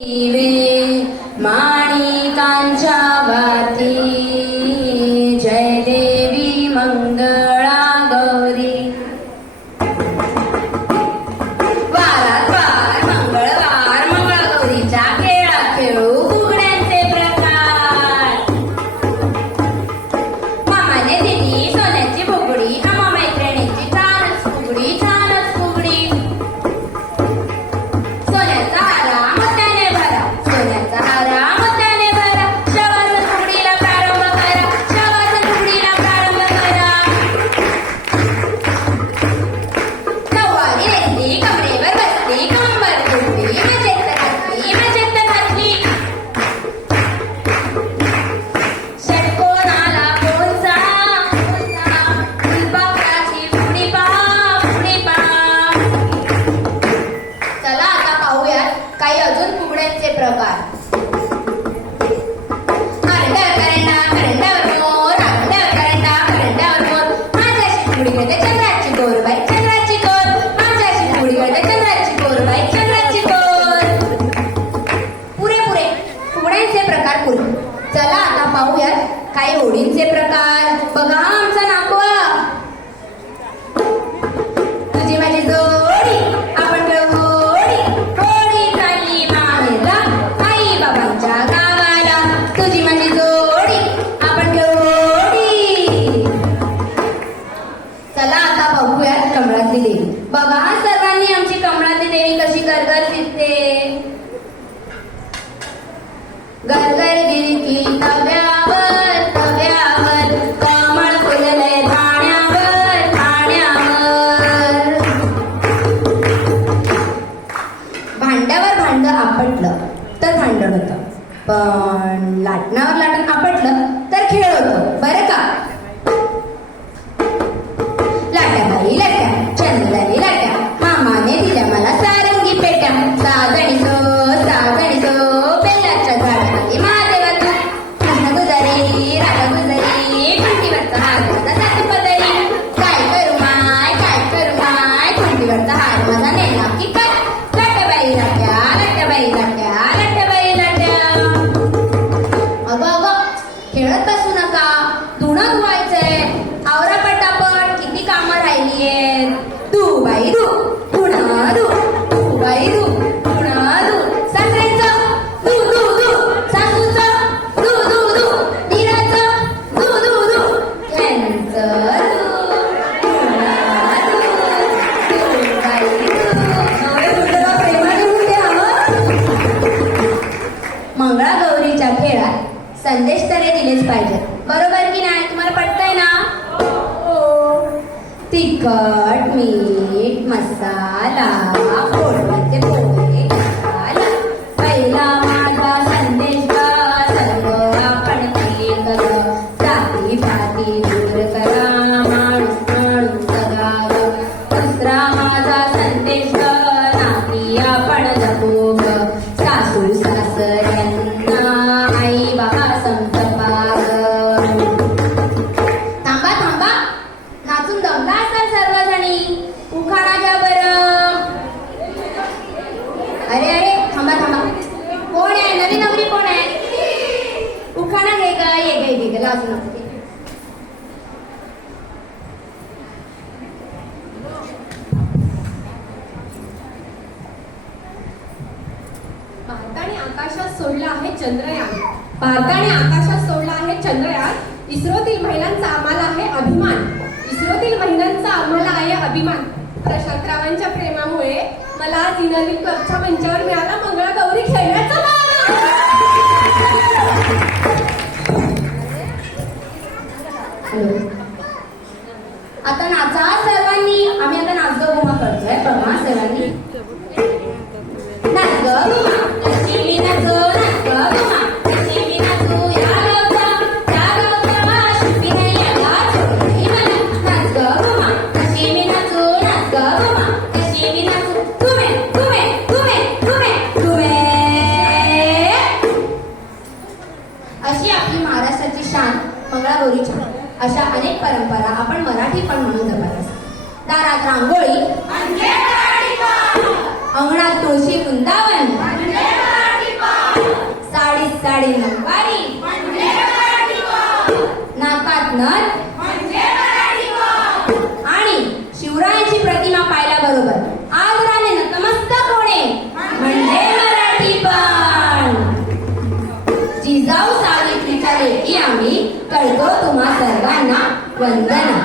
दिवे माणिकांच्या वाती जय देवी मंगळा गौरी वारात वार मंगळवार मंगळगौरीच्या खेळात खेळू फुगड्यांचे प्रकार मामाने दिली सोन्याची फुगडी आम्हा मैत्रिणींची छानच फुगडी छानच फुगडी सोन्याचा आराम त्याने भरा सोन्याचा आराम त्याने भरा शवासन फुगडीला प्रारंभ करा शवासन फुगडीला प्रारंभ करा नऊवारी नेसली कमरेवर बसली कंबर फुटली मजेत घातली षटकोनाला पोचा फुलपाखराची फुगडी पहा चला आता पाहूयात काही अजून फुगड्यांचे प्रकार करंड्यावर मोर करंड्यावर मोर माझ्याशी फुगडी खेळते चंद्राची गोरबाई चंद्राची गोर माझ्याशी फुगडी खेळते चंद्राची गोरबाई चंद्राची गोर पुरे फुगड्यांचे प्रकार पुरे चला आता पाहूयात काही ओळींचे प्रकार बघा आमचा नाकवा तुझी माझी जोडी आपण खेळू होडी होडी चालली माहेरला आई बाबांच्या गावाला तुझी माझी जोडी आपण खेळू होडी चला आता बघूयात कमळातली देवी बघा सर्वांनी आमची कमळातली देवी कशी गरगर फिरते गरगर गिरकी तव्यावर कमळ फुललंय ठाण्यावर भांड्यावर भांड आपटलं तर भांडण होतं पण लाटण आपटलं तर खेळ होतं बरं का लाट्याबाई लाट्या चंद्राने लाट्या मामाने दिल्या मला सारंगी पेट्या साजणी सो बेलाच्या झाडाखाली महादेवा तू राधा गुजारी कुंटीवरचा हार माझा जात पदरी काय करू माय कुंटीवरचा हार माझा नेला की काय लाट्याबाई लाट्या अगं खेळत बसू नका धुणं धुवायचंय आवरा पटापट किती कामं राहिलीये धू बाई धू धुणं धू बाई धू धुणं धू सासऱ्याचं धू सासूचं धू दिराचं धू यांचं धू बाई मंगळागौरीच्या खेळात संदेश तरी दिलेच पाहिजे बरोबर की नाही तुम्हाला पटतंय ना तिखट मीठ मसाला फोडणीचे पोहे मसाला पहिला माझा संदेश सर्व आपण केलं जाती पाती दूर करा माणूस जगावं दुसरा माझा संदेश नाती आपण जपू सासू सासऱ्यांना आई बाबा थांबा नाचून दमला असाल सर्वजणी उखाणा घ्या बरं अरे थांबा कोण आहे नवीन नवरी कोण आहे उखाणा घे ग ये लाजू नको भारताने आकाशात सोडलं आहे चंद्रयान इस्रोतील महिलांचा आम्हाला आहे अभिमान प्रशांतरावांच्या प्रेमामुळे मला आज इनरव्ही क्लबच्या मंचावर मिळाला मंगळागौरी खेळण्याचा मान. आता नाचा सर्वांनी आम्ही आता नाच ग घुमा करतोय बघा सर्वांनी नाच ग घुमा लक्ष्मी नाच ग घुमा लक्ष्मी नाचू या गावचा शिट्टी नाही याला छोटी मला नाच ग घुमा लक्ष्मी नाचू नाच ग घुमा लक्ष्मी नाचू घुमे अशी आपली महाराष्ट्राची शान मंगळागौरी छान अशा अनेक परंपरा आपण मराठी पण म्हणून जपत असतो दारात रांगोळी अंगणात तुळशी वृंदावन नऊवारी नाकात नथ आणि शिवरायांची प्रतिमा पाहिल्याबरोबर आदराने नतमस्तक होणे म्हणजे मराठीपण. जिजाऊ सावित्रीच्या लेकी आम्ही करतो तुम्हा सर्वांना वंदना.